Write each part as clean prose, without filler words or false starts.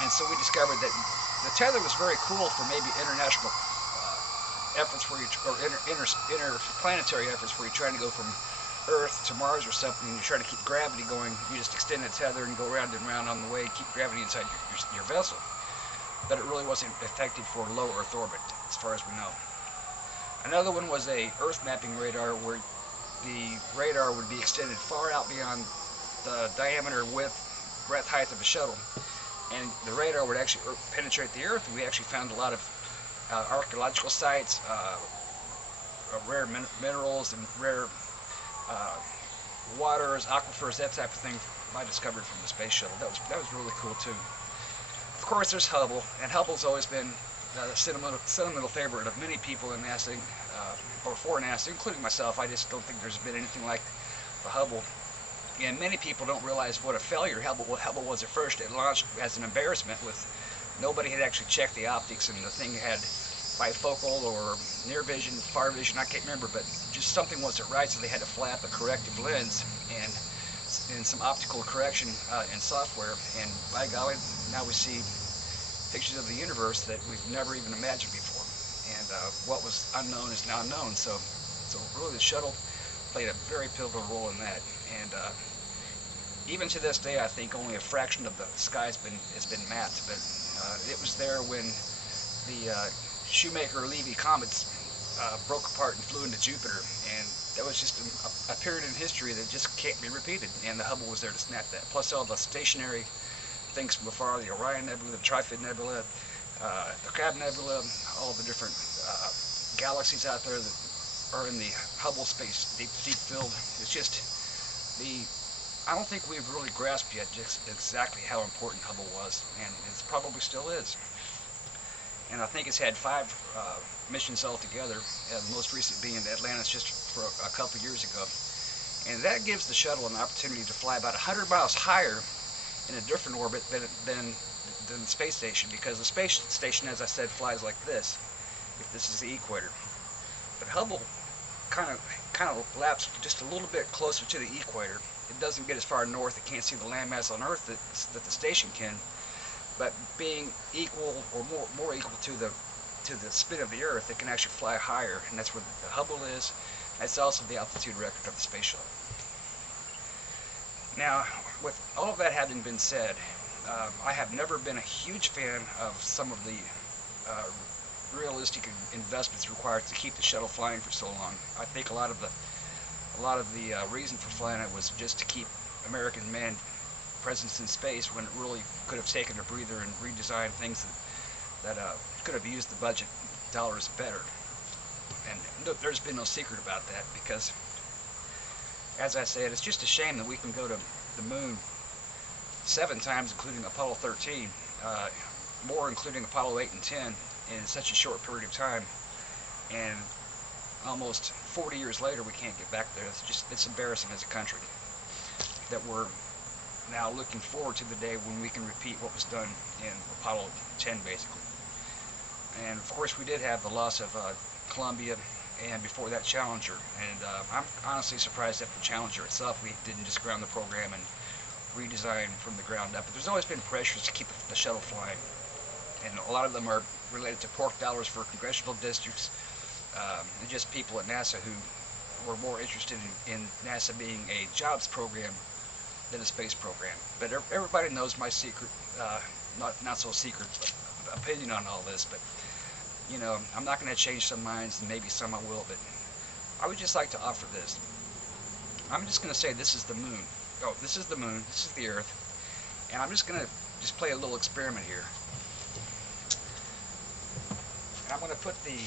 And so we discovered that the tether was very cool for maybe international efforts where you, or interplanetary efforts where you're trying to go from Earth to Mars or something, and you're trying to keep gravity going. You just extend the tether and go round and round on the way and keep gravity inside your vessel. But it really wasn't effective for low Earth orbit, as far as we know. Another one was a Earth mapping radar where the radar would be extended far out beyond the diameter, width, breadth, height of a shuttle, and the radar would actually penetrate the Earth. And we actually found a lot of archaeological sites, rare minerals and rare waters, aquifers, that type of thing I discovered from the Space Shuttle. That was really cool too. Of course, there's Hubble, and Hubble's always been a sentimental favorite of many people in NASA, or for NASA, including myself. I just don't think there's been anything like the Hubble. And many people don't realize what a failure Hubble was at first. It launched as an embarrassment with nobody had actually checked the optics, and the thing had bifocal or near vision, far vision, I can't remember, but just something wasn't right, so they had to flap a corrective lens and some optical correction in software, and by golly, now we see pictures of the universe that we've never even imagined before, and what was unknown is now known. So really the shuttle played a very pivotal role in that, and even to this day, I think only a fraction of the sky has been mapped, but it was there when the Shoemaker-Levy comets broke apart and flew into Jupiter, and that was just a period in history that just can't be repeated, and the Hubble was there to snap that. Plus all the stationary things from afar, the Orion Nebula, the Trifid Nebula, the Crab Nebula, all the different galaxies out there that are in the Hubble space deep field. It's just I don't think we've really grasped yet just exactly how important Hubble was, and it probably still is. And I think it's had 5 missions altogether, the most recent being to Atlantis just for a couple years ago. And that gives the shuttle an opportunity to fly about 100 miles higher in a different orbit than the space station, because the space station, as I said, flies like this, if this is the equator. But Hubble kind of laps just a little bit closer to the equator. It doesn't get as far north. It can't see the landmass on Earth that the station can. But being equal or more equal to the spin of the Earth, it can actually fly higher, and that's where the Hubble is. That's also the altitude record of the Space Shuttle. Now, with all of that having been said, I have never been a huge fan of some of the realistic investments required to keep the shuttle flying for so long. I think a lot of the reason for flying it was just to keep American manned presence in space, when it really could have taken a breather and redesigned things that could have used the budget dollars better. And there's been no secret about that, because, as I said, it's just a shame that we can go to the moon 7 times, including Apollo 13, more including Apollo 8 and 10, in such a short period of time, and almost 40 years later we can't get back there. It's embarrassing as a country that we're now looking forward to the day when we can repeat what was done in Apollo 10, basically. And of course we did have the loss of Columbia, and before that Challenger, and I'm honestly surprised that the Challenger itself, we didn't just ground the program and redesign from the ground up. But there's always been pressures to keep the shuttle flying, and a lot of them are related to pork dollars for congressional districts, and just people at NASA who were more interested in NASA being a jobs program than a space program. But everybody knows my secret, not so secret opinion on all this, but you know, I'm not going to change some minds, and maybe some I will, but I would just like to offer this. I'm just going to say this is the moon. Oh, this is the moon, this is the Earth, and I'm just going to play a little experiment here. And I'm going to put the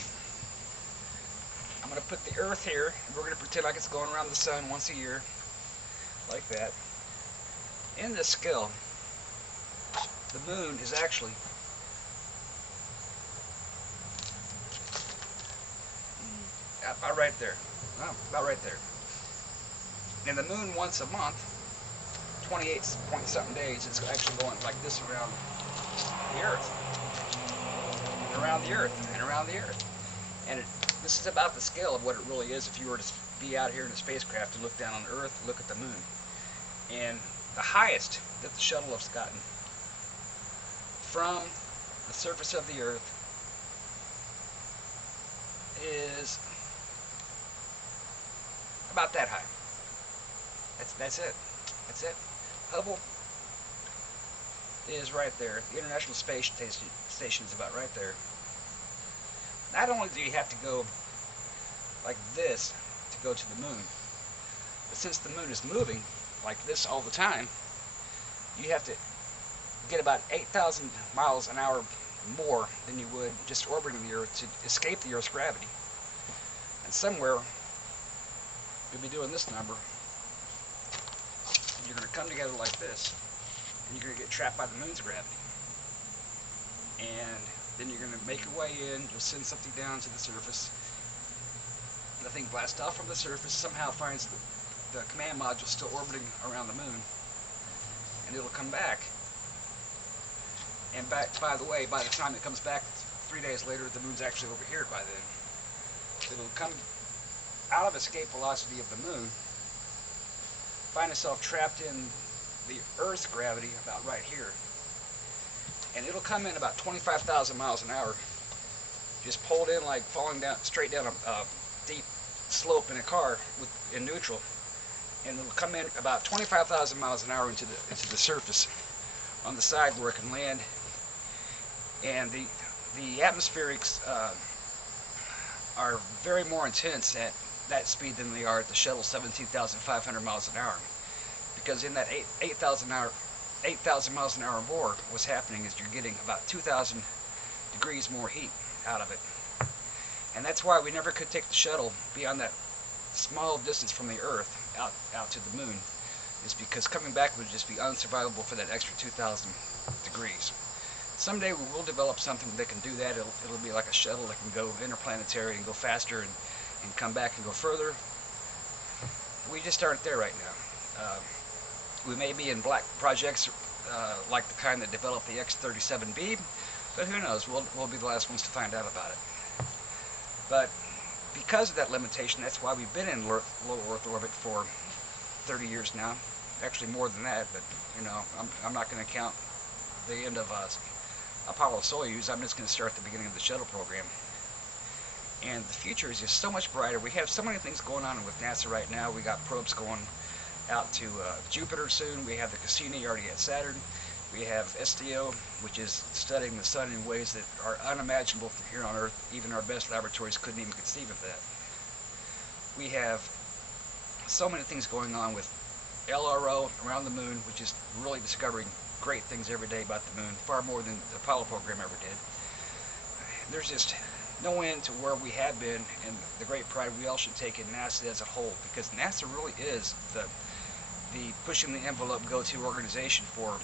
Earth here, and we're going to pretend like it's going around the sun once a year, like that. In this scale, the moon is actually about right there. Oh, about right there. And the moon once a month, 28 point something days, it's actually going like this around the Earth. And around the Earth, and around the Earth. And this is about the scale of what it really is if you were to be out here in a spacecraft and look down on Earth, look at the moon. And the highest that the shuttle has gotten from the surface of the Earth is about that high. That's it. That's it. Hubble is right there. The International Space Station is about right there. Not only do you have to go like this to go to the moon, but since the moon is moving like this all the time, you have to get about 8,000 miles an hour more than you would just orbiting the Earth to escape the Earth's gravity. And somewhere you'll be doing this number, and you're going to come together like this, and you're going to get trapped by the moon's gravity. And then you're going to make your way in, you'll send something down to the surface, the thing blasts off from the surface, somehow finds the command module still orbiting around the moon, and it'll come back. And by the way, by the time it comes back 3 days later, the moon's actually over here by then. It'll come out of escape velocity of the moon, find itself trapped in the Earth's gravity about right here. And it'll come in about 25,000 miles an hour, just pulled in like falling down, straight down a deep slope in a car in neutral. And it'll come in about 25,000 miles an hour into the surface on the side where it can land. And the atmospherics are very more intense at that speed than they are at the shuttle 17,500 miles an hour. Because in that 8,000 miles an hour more, what's happening is you're getting about 2,000 degrees more heat out of it. And that's why we never could take the shuttle beyond that small distance from the Earth out to the moon, is because coming back would just be unsurvivable for that extra 2,000 degrees. Someday we will develop something that can do that. It'll be like a shuttle that can go interplanetary and go faster and come back and go further. We just aren't there right now. We may be in black projects like the kind that developed the X-37B, but who knows? We'll be the last ones to find out about it. But because of that limitation, that's why we've been in low Earth orbit for 30 years now. Actually more than that, but you know, I'm not going to count the end of Apollo-Soyuz. I'm just going to start at the beginning of the Shuttle Program. And the future is just so much brighter. We have so many things going on with NASA right now. We got probes going out to Jupiter soon. We have the Cassini already at Saturn. We have SDO, which is studying the sun in ways that are unimaginable from here on Earth. Even our best laboratories couldn't even conceive of that. We have so many things going on with LRO around the moon, which is really discovering great things every day about the moon, far more than the Apollo program ever did. There's just no end to where we have been and the great pride we all should take in NASA as a whole, because NASA really is the pushing the envelope go-to organization for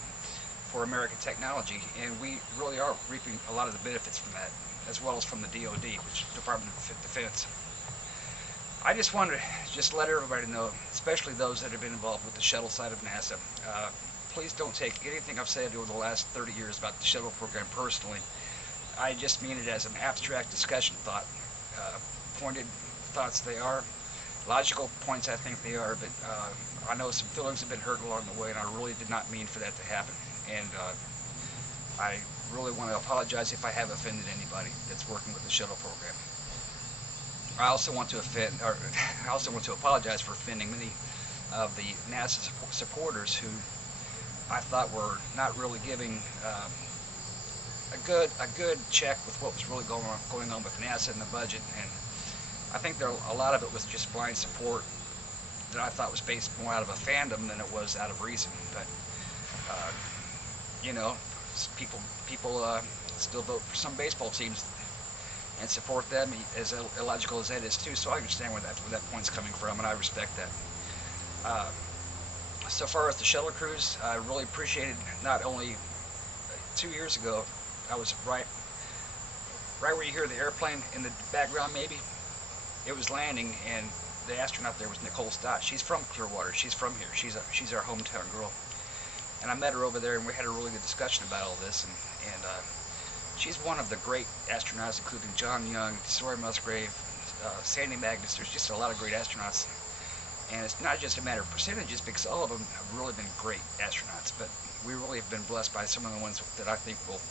American technology, and we really are reaping a lot of the benefits from that, as well as from the DoD, which is Department of Defense. I just want to let everybody know, especially those that have been involved with the shuttle side of NASA, please don't take anything I've said over the last 30 years about the shuttle program personally. I just mean it as an abstract discussion thought. Pointed thoughts they are, logical points I think they are, but I know some feelings have been hurt along the way, and I really did not mean for that to happen. And I really want to apologize if I have offended anybody that's working with the shuttle program. I also want to apologize for offending many of the NASA supporters who I thought were not really giving a good check with what was really going on with NASA and the budget. And I think a lot of it was just blind support that I thought was based more out of a fandom than it was out of reason. But you know, people still vote for some baseball teams and support them, as illogical as that is too. So I understand where that point's coming from, and I respect that. So far as the shuttle crews, I really appreciated, not only 2 years ago, I was right where you hear the airplane in the background maybe, it was landing, and the astronaut there was Nicole Stott. She's from Clearwater, she's from here, she's our hometown girl. And I met her over there, and we had a really good discussion about all this, and she's one of the great astronauts, including John Young, Sawyer Musgrave, Sandy Magnus. There's just a lot of great astronauts. And it's not just a matter of percentages, because all of them have really been great astronauts. But we really have been blessed by some of the ones that I think will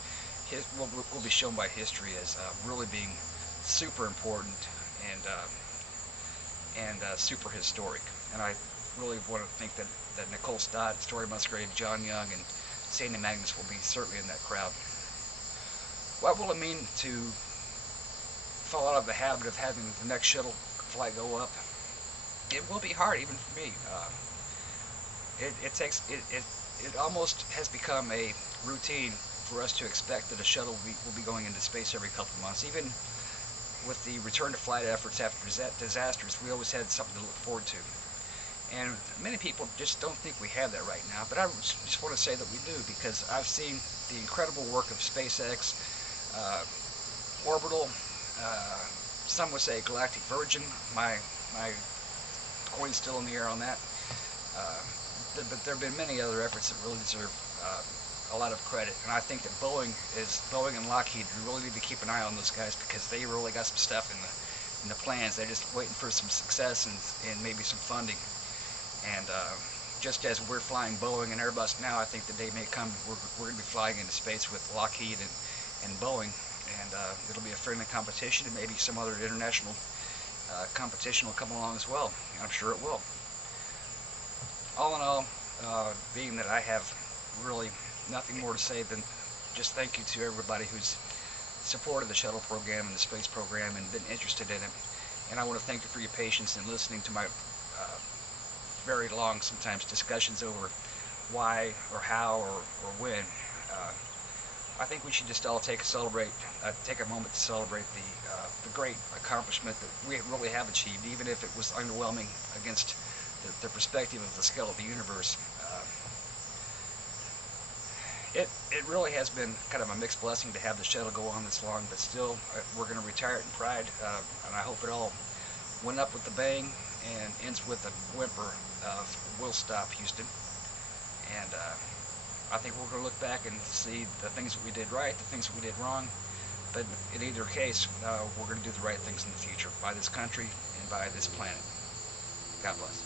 be shown by history as really being super important and super historic. And I really want to think that Nicole Stott, Story Musgrave, John Young, and Sandy Magnus will be certainly in that crowd. What will it mean to fall out of the habit of having the next shuttle flight go up? It will be hard, even for me. It almost has become a routine for us to expect that a shuttle will be going into space every couple of months. Even with the return to flight efforts after disasters, we always had something to look forward to. And many people just don't think we have that right now, but I just want to say that we do, because I've seen the incredible work of SpaceX, Orbital, some would say Galactic Virgin. My coin's still in the air on that. But there have been many other efforts that really deserve a lot of credit, and I think that Boeing and Lockheed really need to keep an eye on those guys, because they really got some stuff in the plans. They're just waiting for some success and maybe some funding. And just as we're flying Boeing and Airbus now, I think the day may come we're going to be flying into space with Lockheed and Boeing, and it'll be a friendly competition, and maybe some other international competition will come along as well, and I'm sure it will. All in all, being that I have really nothing more to say than just thank you to everybody who's supported the shuttle program and the space program and been interested in it. And I want to thank you for your patience in listening to my very long, sometimes, discussions over why or how or when. I think we should just all take a moment to celebrate the great accomplishment that we really have achieved, even if it was underwhelming against the perspective of the scale of the universe. It really has been kind of a mixed blessing to have the shuttle go on this long, but still, we're going to retire it in pride, and I hope it all went up with a bang and ends with a whimper of "We'll stop, Houston." And I think we're going to look back and see the things that we did right, the things that we did wrong, but in either case, we're going to do the right things in the future by this country and by this planet. God bless.